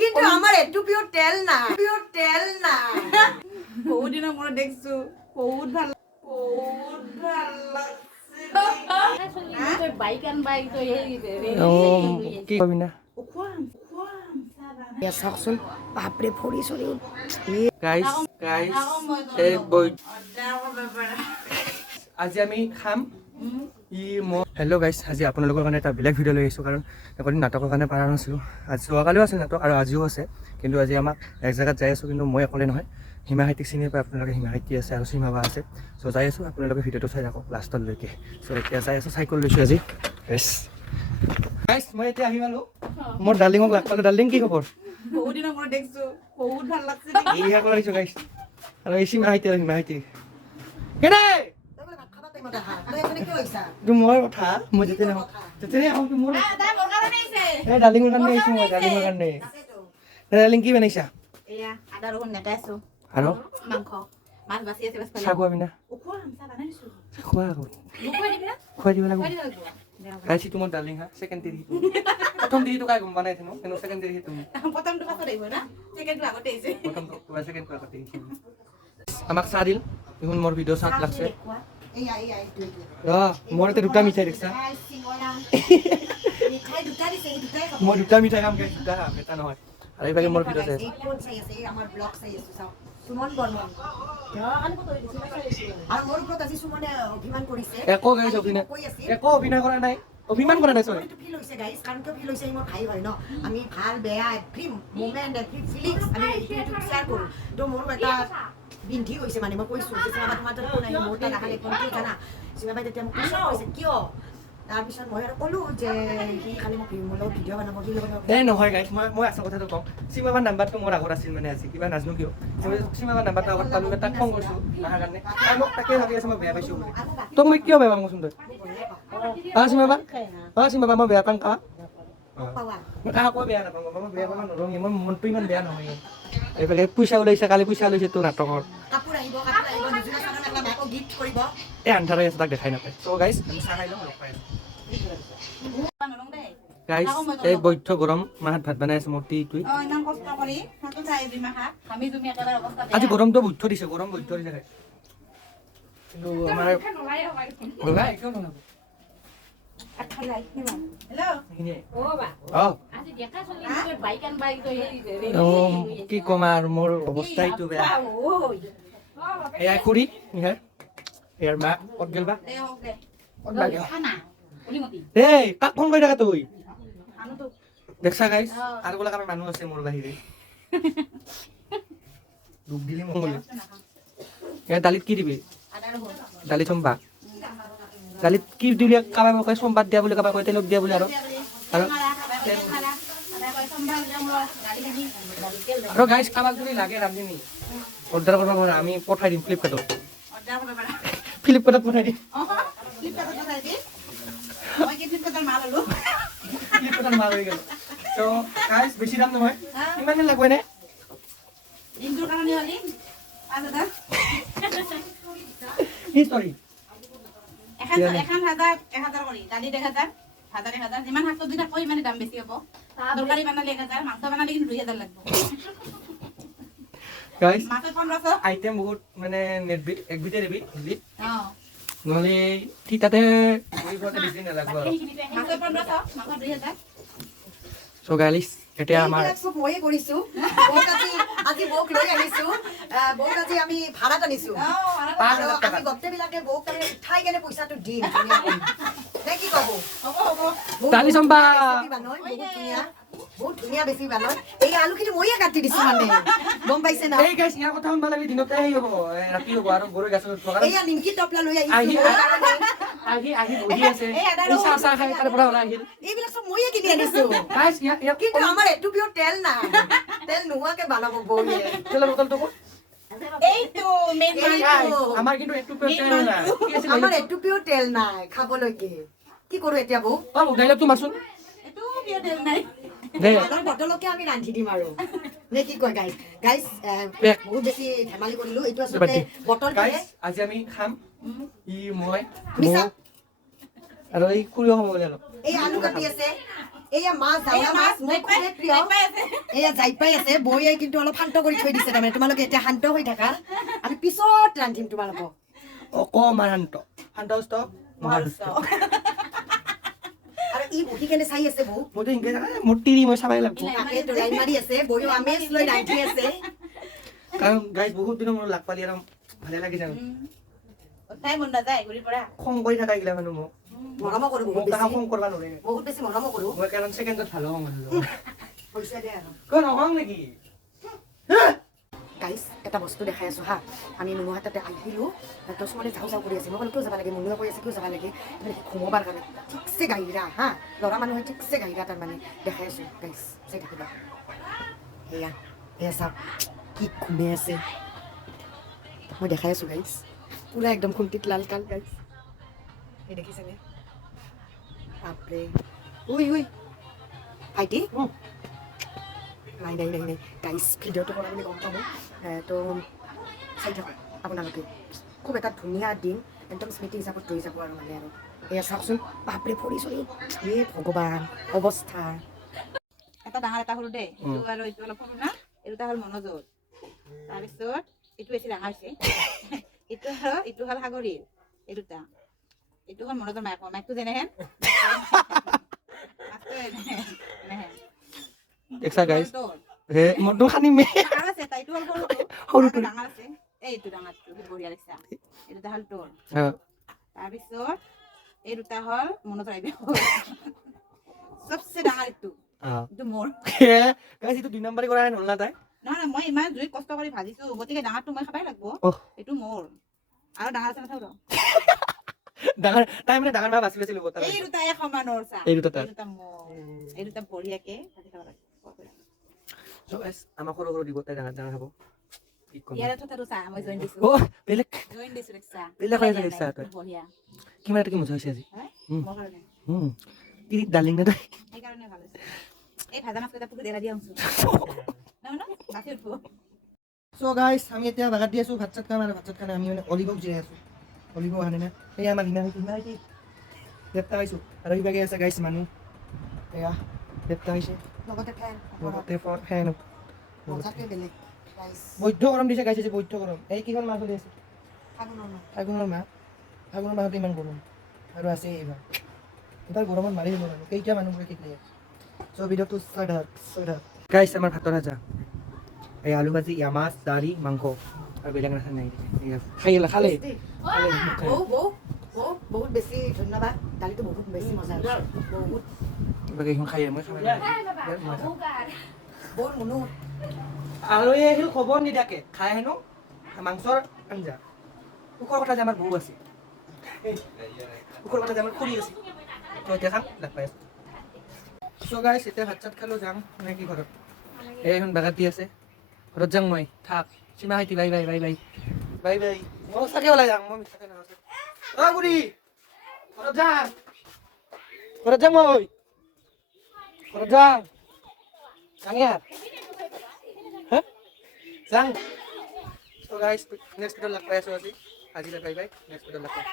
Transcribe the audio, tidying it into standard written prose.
কিন্তু আমাৰ একটু পিওৰ তেল না বহুত দিনৰ মূৰত দেখছো বহুত ভাল লাগছে বাইক আন বাইক তো কি কবি না চাওকচোন বাপৰে ফৰি চৰি গাইস এই বই আজি আমি খাম হেল্ল' গাইছ আজি আপোনালোকৰ কাৰণে এটা বেলেগ ভিডিঅ' লৈ আহিছোঁ কাৰণ একদিন নাটকৰ কাৰণে পাৰা নাছিলোঁ আজি যোৱাকালিও আছে নাটক আৰু আজিও আছে কিন্তু আজি আমাক এক জেগাত যাই আছোঁ কিন্তু মই অকলে নহয় হিমা সাহিত্যিক চিনি পাই আপোনালোকে হিমা সাহিত্যি আছে আৰু সীমা বা আছে চ' যাই আছোঁ আপোনালোকে ভিডিঅ'টো চাই থাকক লাষ্টলৈকে চ' এতিয়া যাই আছোঁ চাইকেল লৈছোঁ আজি য়েছ গাইছ মই এতিয়া আহি পালোঁ মোৰ ডাৰ্লিঙক লগ পালোঁ ডাৰ্লিং কি খবৰ বহুত দিনৰ মূৰত দেখছো বহুত ভাল লাগছে এইয়া কৰি আহিছোঁ গাইছ আৰু এই সীমা সাহিত্যি আৰু হিমা সাহিত্যি কেনে মই কথা মই যেতিয়া আহোঁ মোৰ এই ডালিঙৰ কাৰণে আহিছোঁ মই ডালিঙৰ কাৰণে ডালিং কি বনাইছা এয়া আদা ৰহুন নেকাইছো আৰু মাংস মাছ বাছি আছে বাছ চাহ খোৱাবি না খোৱা আকৌ খুৱাই দিব লাগিব গাইছি তোমাৰ ডালিং হা ছেকেণ্ড তিৰি প্ৰথম তিৰিটো কাই গম পোৱা নাই কিন্তু ছেকেণ্ড তিৰি তুমি প্ৰথমটো পাছত আহিব না ছেকেণ্ডটো আগতে আহিছে প্ৰথমটো ছেকেণ্ডটো আগতে আমাক চাহ দিল দেখোন মোৰ ভিডিঅ' চাত লাগছে মোৰ এতিয়া দুটা মিঠাই দেখিছা মই দুটা মিঠাই খাম দুটা খাম এটা নহয় আৰু এইভাগে মোৰ ভিডিঅ' চাই একো অভিনয় কৰা নাই অভিমান কৰা নাই চৰি আমি ভাল বেয়া এভৰি মোমেণ্ট এভৰি ফিলিংছ আমি শ্বেয়াৰ কৰোঁ তো মোৰো এটা বিন্ধি হৈছে মানে মই কৈছোঁ চিমাবা তোমাৰ তাত ফোন আহি মোৰ তাত আহালে ফোন কি জানা চিমাবাই তেতিয়া মোক কৈছে কিয় তাৰপিছত মই আৰু ক'লোঁ যে সি খালি মোক মোৰ লগত ভিডিঅ' বনাব সি লগত এই নহয় গাইছ মই আচল কথাটো কওঁ চিমাবাৰ নাম্বাৰটো মোৰ আগত আছিল মানে আজি কিবা নাজানো কিয় চিমাবাৰ নাম্বাৰটো আগত পালোঁ তাক ফোন কৰিছোঁ অহাৰ কাৰণে আৰু মোক তাকে ভাবি আছে মই বেয়া পাইছোঁ বুলি তোক মই কিয় বেয়া পাম কচোন তই চিমাবা মই বেয়া পাম কাক মই কাকো বেয়া নাপাওঁ মই বেয়া পাব নোৱাৰোঁ মোৰ মনটো ইমান বেয়া নহয় এইফালে পইচা ওলাইছে কালি পইচা ওলাইছে তোৰ নাটকৰ এই আন্ধাৰ হৈ আছে তাক দেখাই নাপায় চ' গাইছ আমি চাহ খাই লওঁ লগ পাই গাইছ এই বৈধ্য গৰম মাহত ভাত বনাই আছে মোৰ টিটোৱে আজি গৰমটো বৈধ্য দিছে গৰম বৈধ্য দিছে কিন্তু আমাৰ ওলাই কিয় নলাব কি কম আৰু মোৰ অৱস্থা এইটো বেয়া এয়া খুৰী ইয়াৰ মা ক'ত গেল বা এই কাক ফোন কৰি থাকা তই দেখছা গাইছ আৰু বোলে কাৰোবাৰ মানুহ আছে মোৰ বাহিৰে দুখ দিলি মোক বোলে ইয়াৰ দালিত কি দিবি দালি চম্পা দালিত কি দিলি কাৰোবাৰ কয় চম্পাত দিয়া বুলি কাৰোবাৰ কয় তেলত দিয়া বুলি আৰু গাইছ কাৰোবাক যদি লাগে ৰান্ধনি অৰ্ডাৰ কৰিব পাৰা আমি পঠাই দিম ফ্লিপকাৰ্টত পঠাই দিম মাল হৈ গ'ল ত' গাইছ বেছি দাম নহয় কিমান দিন লাগব এনে চৰি এখন 1000 কৰি দালি 1000 যিমান শাক চব্জি থাকো ইমানে দাম বেছি হ'ব তৰকাৰী বনালে 1000 মাংস বনালে কিন্তু 2000 লাগব গাইছ মাছে 1500 আইটেম বহুত মানে এক বিতে দিবি নহ'লে ঠিক তাতে বেছি নালাগব আৰু মাছে 1500 মাংস 2000 চ' গাইছ এতিয়া আমাৰ ময়ে কৰিছোঁ আজি বৌক লৈ আহিছোঁ বৌক আজি আমি ভাড়াত আনিছোঁ আৰু আমি গোটেইবিলাকে বৌক তাৰমানে উঠাই কেনে পইচাটো দিম কি ক'ব দালি চম্পা বহুত ধুনীয়া বেছি বানয় এই আলুখিনি ময়ে কাটি দিছোঁ মানে গম পাইছে না এই গাইছ ইয়াৰ কথা শুনবা লাগি দিনতে আহি হ'ব ৰাতি হ'ব আৰু গৰু গাছত এইয়া নিমকি টপলা লৈ আহি বহি আছে চাহ খাই তাৰ পৰা ওলাই আহিল এইবিলাক চব ময়ে কিনি আনিছোঁ গাইছ কিন্তু আমাৰ একটু পিওৰ তেল নাই তেল নোহোৱাকে বনাব বৌয়ে তেলৰ বটলটো এইটো মেইন আমাৰ কিন্তু একটু তেল নাই আমাৰ একটু পিওৰ তেল নাই খাবলৈকে কি কৰোঁ এতিয়া বৌ ডাইলগটো মাৰচোন এইটো পিওৰ তেল নাই বটলকে আমি ৰান্ধি দিম আৰু নে কি কয় গাইছ বহুত বেছি ধেমালি কৰিলোঁ এইটো আচলতে বটল আজি আমি খাম ই মই আৰু এই খুৰীও খাব বোলে অলপ এই আলু কাটি আছে এয়া মাছ জাউৰা মাছ মোৰ খুবেই প্ৰিয় এয়া যাই পাই আছে বৌয়ে কিন্তু অলপ শান্ত কৰি থৈ দিছে তাৰমানে তোমালোকে এতিয়া শান্ত হৈ থাকা আমি পিছত ৰান্ধিম তোমালোকক অকমান শান্ত মহাদুষ্ট আৰু ই বহি কেনে চাই আছে বৌ মইতো ইংকে মোৰ তিৰি মই চাবাই লাগব তাকেতো লাইন মাৰি আছে বৌয়ে আমেজ লৈ ৰান্ধি আছে কাৰণ গাইজ বহুত দিনৰ মূৰত লাগ পালি আৰু ভালে লাগি যায় তাই মন নাযায় ঘূৰি পৰা খং কৰি থাকা এইগিলা মানুহ মোক মৰমো কৰো মোক কাহা খং কৰবা নোৱাৰে বহুত বেছি মৰমো কৰো মই কাৰণ ছেকেণ্ডত ভালো খং মানুহ হৈছে দে আৰু কিয় নখং নেকি গাইছ এটা বস্তু দেখাই আছো হা আমি মুনুহাৰ তাতে আহিলোঁ দশমানে যাওঁ যাওঁ কৰি আছে মই ক'লো কিয় যাব লাগে মুনুৱে কৈ আছে কিয় যাব লাগে ঘুমাবাৰ কাৰণে ঠিকছে গাড়ীৰা হা ল'ৰা মানুহে ঠিকছে গাড়ীৰা তাৰমানে দেখাই আছো গাইছ চাই থাকিবা এয়া এয়া চাওক কি ঘুমে আছে মই দেখাই আছো গাইছ পুৰা একদম খুন্তিত লাল কাল গাইছ এই দেখিছেনে বাপৰে উই উই ভাইটি নাই নাই নাই নাই গাইছ ভিডিঅ'টো কৰা বুলি গম পাব তো চাই থাকক আপোনালোকে খুব এটা ধুনীয়া দিন একদম স্মৃতি হিচাপত ৰৈ যাব আৰু মানে আৰু এয়া চাওকচোন বাপৰে ফৰি চৰি হে ভগৱান অৱস্থা এটা ডাঙৰ এটা সৰু দেই এইটো আৰু এইটো অলপ সৰু না এই দুটা হ'ল মনোযোগ তাৰপিছত এইটো বেছি ডাঙৰ হৈছে এইটো হ'ল সাগৰীৰ এই দুটা এইটো হ'ল মনোজৰ মাইকটো যেনেহেন দেখছা গাইজ হে মনটো খানি মে ডাঙৰ আছে তাইটো হ'ল সৰুটো সৰুটো ডাঙৰ আছে এইটো ডাঙৰটো বঢ়িয়া লাগিছে এই দুটা হ'ল তোৰ তাৰপিছত এই দুটা হ'ল মনোজৰ চবচে ডাঙৰ এইটো এইটো মোৰ গাইজ এইটো 2 নম্বৰী কৰা নহ'ল না তাই নহয় মই ইমান জুইত কষ্ট কৰি ভাজিছো গতিকে ডাঙৰটো মই খাবাই লাগব এইটো মোৰ আৰু ডাঙৰ আছে নাথাও ডাঙৰ তাই মানে ডাঙৰ ভাই বাছি বাছি ল'ব তাৰ এই দুটা এক সমানৰ চা এই দুটা তাৰ মোৰ এই দুটা বঢ়িয়াকে ভাজি খাব লাগে So guys, আমাক সৰু সৰু দিব তাই ডাঙৰ ডাঙৰ খাব কি ক'ম ইয়াৰ থতাটো চা মই জইন দিছো বেলেগ দেখছা বেলেগ হৈ গৈছে তই বঢ়িয়া কিমান এটা কি মজা হৈছে আজি মোৰ কাৰণে তিৰি ডালিং না তই সেইকাৰণে ভাল হৈছে এই ভাজা মাছ কেইটা তোক দেৰা দিয়া আছো নহয় ন বাকি উঠব So guys, আমি এতিয়া বাগাত দি আছো ভাত চাত খাম আৰু ভাত চাত খানে আমি মানে অলিভক জিৰাই আছো অলিভক আনে না এই আমাৰ হিনা হিনা দেৱতা পাইছো আৰু ইবাগে আছে গাইছ মানুহ এয়া দেৱতা হৈছে লগতে ফেন লগতে ফেন মজাটোৱে বেলেগ গাইছ বৈধ্য গৰম দিছে গাইছে বৈধ্য গৰম এই কিখন মাছ চলি আছে ফাগুনৰ মাহতে ইমান গৰম আৰু আছে এইবাৰ গৰমত মাৰি দিব মানুহ কেইটা মানুহবোৰে ঠিক নাই চ' ভিডিঅ'টো ষ্টাৰ্ট গাইছ আমাৰ ভাতৰ আজা এই আলু ভাজি মাছ দালি মাংস আৰু বেলেগ নাখায় নাই খালে বহুত বেছি ধন্যবাদ দালিটো বহুত বেছি মজা বহুত বাকী এইখন খাই মই খাব বহুত মুনু আৰু এই আহিল খবৰ নিদিয়াকে খাই হেনো মাংসৰ আঞ্জা সুখৰ কথা যে আমাৰ বৌ আছে সুখৰ কথা যে আমাৰ খুৰী আছে তো এতিয়া খাম লগ পাই আছো চ' গাইছ এতিয়া ভাত চাত খালোঁ যাম নে কি ঘৰত এইখন বাগাত দি আছে ঘৰত যাম মই থাক সীমা Haiti bye bye bye bye bye bye মই সঁচাকৈ ওলাই যাম মই মিছাকৈ নাযাওঁ অ' বুঢ়ী ঘৰত যাম মই ঘৰত যাম যাঙিয়া হা যাং চ' গাইছ নেক্সট ভিডিঅ'ত লগ পাই আছোঁ আজিলৈ বাই বাই নেক্সট ভিডিঅ'ত লগ পাই